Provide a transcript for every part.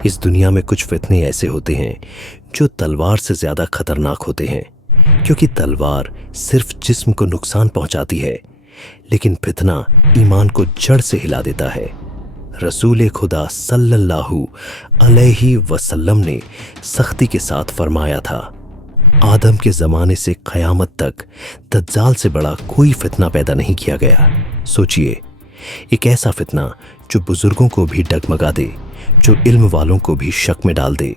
इस दुनिया में कुछ फितने ऐसे होते हैं जो तलवार से ज्यादा खतरनाक होते हैं, क्योंकि तलवार सिर्फ जिस्म को नुकसान पहुंचाती है, लेकिन फितना ईमान को जड़ से हिला देता है। रसूल खुदा सल्लल्लाहु अलैहि वसल्लम ने सख्ती के साथ फरमाया था, आदम के ज़माने से क़यामत तक दज्जाल से बड़ा कोई फितना पैदा नहीं किया गया। सोचिए, एक ऐसा फितना जो बुजुर्गों को भी डगमगा दे, जो इल्म वालों को भी शक में डाल दे,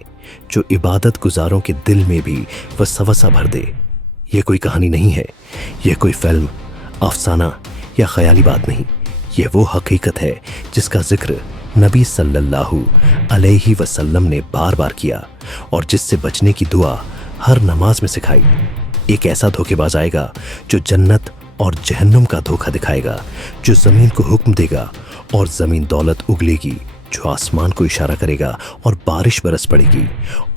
जो इबादत गुजारों के दिल में भी वसवसा भर दे। यह कोई कहानी नहीं है, यह कोई फिल्म, अफसाना या ख्याली बात नहीं। यह वो हकीकत है जिसका जिक्र नबी सल्लल्लाहु अलैहि वसल्लम ने बार बार किया और जिससे बचने की दुआ हर नमाज में सिखाई। एक ऐसा धोखेबाज आएगा जो जन्नत और जहन्नुम का धोखा दिखाएगा, जो ज़मीन को हुक्म देगा और ज़मीन दौलत उगलेगी, जो आसमान को इशारा करेगा और बारिश बरस पड़ेगी,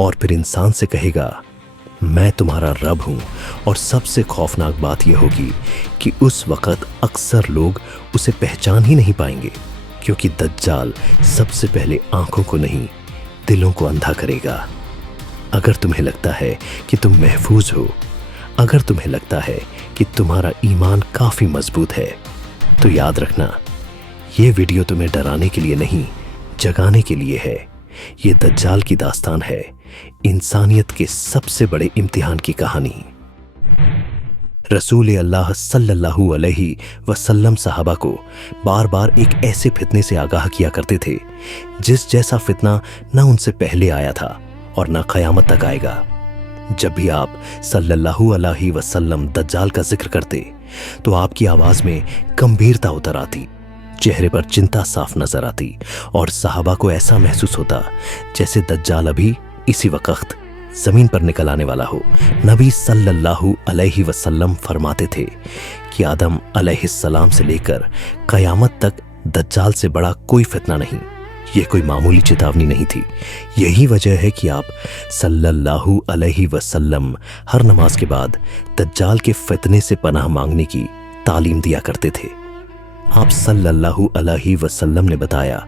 और फिर इंसान से कहेगा, मैं तुम्हारा रब हूँ। और सबसे खौफनाक बात यह होगी कि उस वक़्त अक्सर लोग उसे पहचान ही नहीं पाएंगे, क्योंकि दज्जाल सबसे पहले आंखों को नहीं, दिलों को अंधा करेगा। अगर तुम्हें लगता है कि तुम महफूज हो, अगर तुम्हें लगता है कि तुम्हारा ईमान काफ़ी मजबूत है, तो याद रखना, ये वीडियो तुम्हें डराने के लिए नहीं, जगाने के लिए है। ये दज्जाल की दास्तान है, इंसानियत के सबसे बड़े इम्तिहान की कहानी। रसूल अल्लाह सल्लल्लाहु अलैहि वसल्लम साहबा को बार बार एक ऐसे फितने से आगाह किया करते थे जिस जैसा फितना न उनसे पहले आया था और न क़यामत तक आएगा। जब भी आप सल्लल्लाहु अलैहि वसल्लम दज्जाल का जिक्र करते तो आपकी आवाज में गंभीरता उतर आती, चेहरे पर चिंता साफ नजर आती और सहाबा को ऐसा महसूस होता जैसे दज्जाल अभी इसी वक्त जमीन पर निकल आने वाला हो। नबी सल्लल्लाहु अलैहि वसल्लम फरमाते थे कि आदम अलैहिस्सलाम से लेकर क़यामत तक दज्जाल से बड़ा कोई फितना नहीं। यह कोई मामूली चेतावनी नहीं थी। यही वजह है कि आप सल्लल्लाहु अलैहि वसल्लम हर नमाज के बाद दज्जाल के फितने से पनाह मांगने की तालीम दिया करते थे। आप सल्लल्लाहु अलैहि वसल्लम ने बताया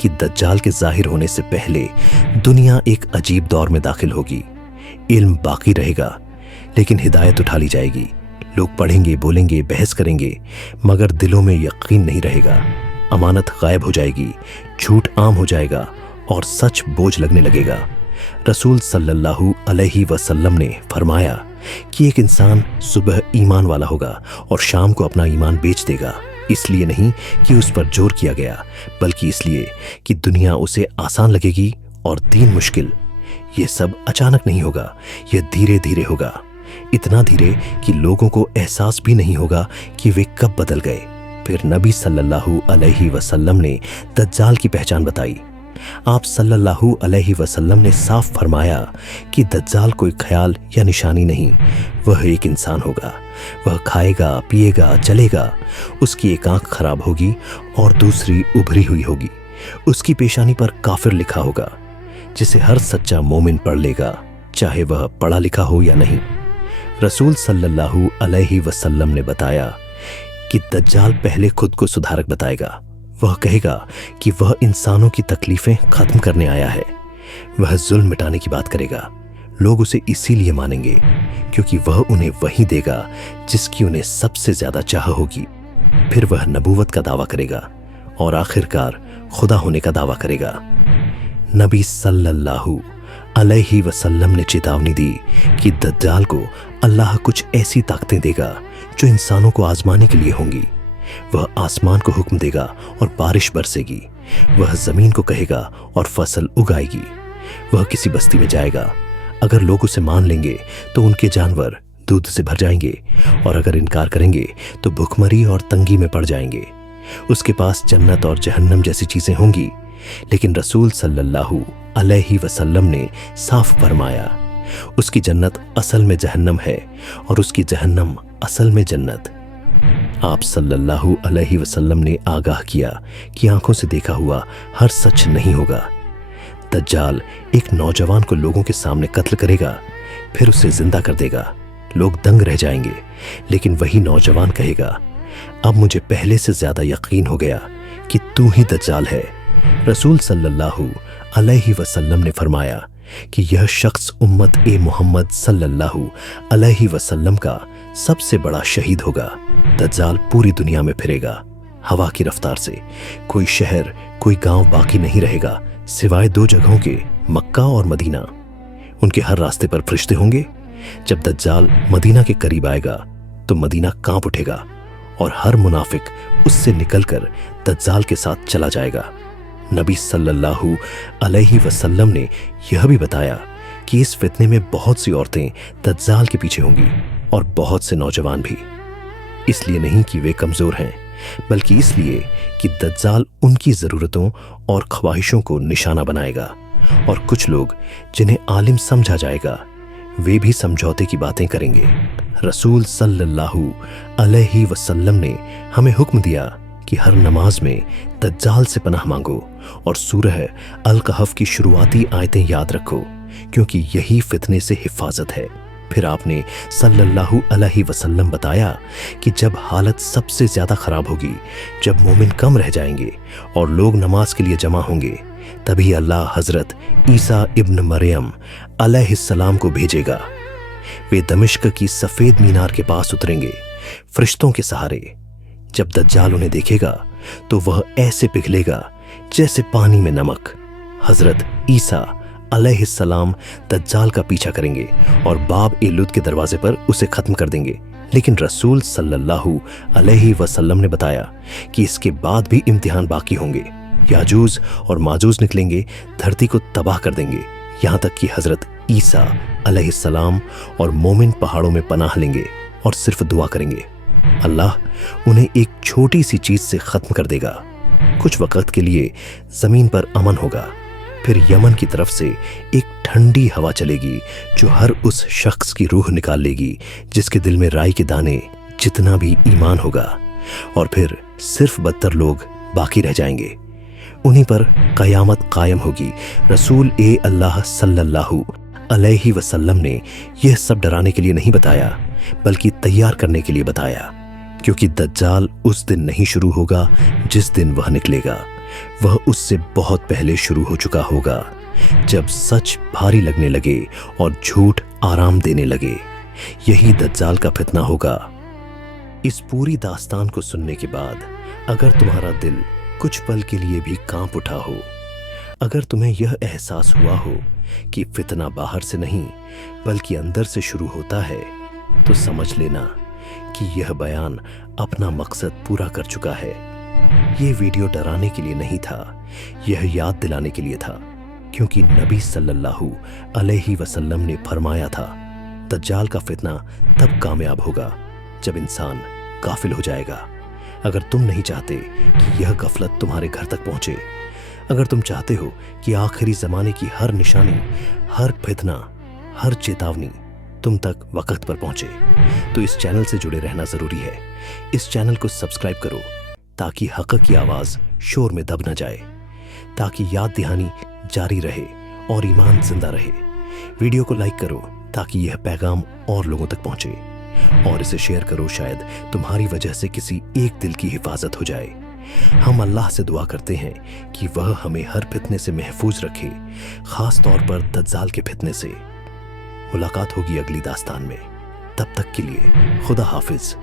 कि दज्जाल के जाहिर होने से पहले दुनिया एक अजीब दौर में दाखिल होगी। इल्म बाकी रहेगा, लेकिन हिदायत उठा ली जाएगी। लोग पढ़ेंगे, बोलेंगे, बहस करेंगे, मगर दिलों में यकीन नहीं रहेगा। अमानत गायब हो जाएगी, झूठ आम हो जाएगा और सच बोझ लगने लगेगा। रसूल सल्लल्लाहु अलैहि वसल्लम ने फरमाया कि एक इंसान सुबह ईमान वाला होगा और शाम को अपना ईमान बेच देगा। इसलिए नहीं कि उस पर जोर किया गया, बल्कि इसलिए कि दुनिया उसे आसान लगेगी और दीन मुश्किल। यह सब अचानक नहीं होगा, यह धीरे धीरे होगा, इतना धीरे कि लोगों को एहसास भी नहीं होगा कि वे कब बदल गए। फिर नबी सल्लल्लाहु अलैहि वसल्लम ने दज्जाल की पहचान बताई। आप सल्लल्लाहु अलैहि वसल्लम ने साफ फरमाया कि दज्जाल कोई ख्याल या निशानी नहीं, वह एक इंसान होगा। वह खाएगा, पिएगा, चलेगा। उसकी एक आंख खराब होगी और दूसरी उभरी हुई होगी। उसकी पेशानी पर काफिर लिखा होगा, जिसे हर सच्चा मोमिन पढ़ लेगा, चाहे वह पढ़ा लिखा हो या नहीं। रसूल सल्लल्लाहु अलैहि वसल्लम ने बताया कि दज्जाल पहले खुद को सुधारक बताएगा। वह कहेगा कि वह इंसानों की तकलीफें खत्म करने आया है। वह जुल्म मिटाने की बात करेगा। लोग उसे इसीलिए मानेंगे क्योंकि वह उन्हें वही देगा जिसकी उन्हें सबसे ज्यादा चाह होगी। फिर वह नबूवत का दावा करेगा और आखिरकार खुदा होने का दावा करेगा। नबी सल्लल्लाहु अलैहि वसल्लम ने चेतावनी दी कि दज्जाल को अल्लाह कुछ ऐसी ताकतें देगा जो इंसानों को आजमाने के लिए होंगी। वह आसमान को हुक्म देगा और बारिश बरसेगी। वह जमीन को कहेगा और फसल उगाएगी। वह किसी बस्ती में जाएगा, अगर लोग उसे मान लेंगे तो उनके जानवर दूध से भर जाएंगे, और अगर इनकार करेंगे तो भुखमरी और तंगी में पड़ जाएंगे। उसके पास जन्नत और जहन्नम जैसी चीजें होंगी, लेकिन रसूल सल्लल्लाहु अलैहि वसल्लम ने साफ फरमाया, उसकी जन्नत असल में जहन्नम है और उसकी जहन्नम असल में जन्नत। आप सल्लल्लाहु अलैहि वसल्लम ने आगाह किया कि आंखों से देखा हुआ हर सच नहीं होगा। दज्जाल एक नौजवान को लोगों के सामने कत्ल करेगा, फिर उसे जिंदा कर देगा। लोग दंग रह जाएंगे, लेकिन वही नौजवान कहेगा, अब मुझे पहले से ज्यादा यकीन हो गया कि तू ही दज्जाल है। रसूल सल्लल्लाहु अलैहि वसल्लम ने फरमाया कि यह शख्स उम्मत ए मोहम्मद सल्लल्लाहु अलैहि वसल्लम का सबसे बड़ा शहीद होगा। दज्जाल पूरी दुनिया में फिरेगा हवा की रफ्तार से। कोई शहर, कोई गांव बाकी नहीं रहेगा सिवाय 2 जगहों के, मक्का और मदीना। उनके हर रास्ते पर फरिश्ते होंगे। जब दज्जाल मदीना के करीब आएगा तो मदीना कांप उठेगा और हर मुनाफिक उससे निकलकर दज्जाल के साथ चला जाएगा। नबी सल्लल्लाहु अलैहि वसल्लम ने यह भी बताया कि इस फितने में बहुत सी औरतें दज्जाल के पीछे होंगी और बहुत से नौजवान भी। इसलिए नहीं कि वे कमजोर हैं, बल्कि इसलिए कि दज्जाल उनकी ज़रूरतों और ख्वाहिशों को निशाना बनाएगा। और कुछ लोग जिन्हें आलिम समझा जाएगा वे भी समझौते की बातें करेंगे। रसूल सल्लल्लाहु अलैहि वसल्लम ने हमें हुक्म दिया कि हर नमाज में दज्जाल से पनाह मांगो और सूरह अल कहफ की शुरुआती आयतें याद रखो, क्योंकि यही फितने से हिफाजत है। फिर आपने सल्लल्लाहु अलैहि वसल्लम बताया कि जब हालत सबसे ज्यादा खराब होगी, जब मोमिन कम रह जाएंगे और लोग नमाज के लिए जमा होंगे, तभी अल्लाह हजरत ईसा इब्न मरियम अलैहिस्सलाम को भेजेगा। वे दमिश्क की सफेद मीनार के पास उतरेंगे फरिश्तों के सहारे। जब दज्जाल उन्हें देखेगा तो वह ऐसे पिघलेगा जैसे पानी में नमक। हजरत ईसा अलैहिस्सलाम दज्जाल का पीछा करेंगे और बाब ए लुद के दरवाजे पर उसे खत्म कर देंगे। लेकिन रसूल सल्लल्लाहु अलैहि वसल्लम ने बताया कि इसके बाद भी इम्तिहान बाकी होंगे। याजूज और माजूज निकलेंगे, धरती को तबाह कर देंगे, यहाँ तक कि हजरत ईसा अलैहिस्सलाम और मोमिन पहाड़ों में पनाह लेंगे और सिर्फ दुआ करेंगे। अल्लाह उन्हें एक छोटी सी चीज से खत्म कर देगा। कुछ वक्त के लिए जमीन पर अमन होगा। फिर यमन की तरफ से एक ठंडी हवा चलेगी जो हर उस शख्स की रूह निकाल लेगी जिसके दिल में राई के दाने जितना भी ईमान होगा। और फिर सिर्फ बदतर लोग बाकी रह जाएंगे। उन्हीं पर कयामत कायम होगी। रसूल ए अल्लाह सल्लल्लाहु अलैहि वसल्लम ने यह सब डराने के लिए नहीं बताया, बल्कि तैयार करने के लिए बताया, क्योंकि दज्जाल उस दिन नहीं शुरू होगा जिस दिन वह निकलेगा। वह उससे बहुत पहले शुरू हो चुका होगा, जब सच भारी लगने लगे और झूठ आराम देने लगे। यही दज्जाल का फितना होगा। इस पूरी दास्तान को सुनने के बाद अगर तुम्हारा दिल कुछ पल के लिए भी कांप उठा हो, अगर तुम्हें यह एहसास हुआ हो कि फितना बाहर से नहीं बल्कि अंदर से शुरू होता है, तो समझ लेना कि यह बयान अपना मकसद पूरा कर चुका है। यह वीडियो डराने के लिए नहीं था, यह याद दिलाने के लिए था, क्योंकि नबी सल्लल्लाहु अलैहि वसल्लम ने फरमाया था, दज्जाल का फितना तब कामयाब होगा जब इंसान गाफिल हो जाएगा। अगर तुम नहीं चाहते कि यह गफलत तुम्हारे घर तक पहुंचे, अगर तुम चाहते हो कि आखिरी जमाने की हर निशानी, हर फितना, हर चेतावनी तुम तक वक्त पर पहुंचे, तो इस चैनल से जुड़े रहना जरूरी है। इस चैनल को सब्सक्राइब करो ताकि हक की आवाज शोर में दब न जाए, ताकि याद दहानी जारी रहे और ईमान जिंदा रहे। वीडियो को लाइक करो ताकि यह पैगाम और लोगों तक पहुंचे, और इसे शेयर करो, शायद तुम्हारी वजह से किसी एक दिल की हिफाजत हो जाए। हम अल्लाह से दुआ करते हैं कि वह हमें हर फितने से महफूज रखे, खास तौर पर दज्जाल के फितने से। मुलाकात होगी अगली दास्तान में। तब तक के लिए खुदा हाफिज।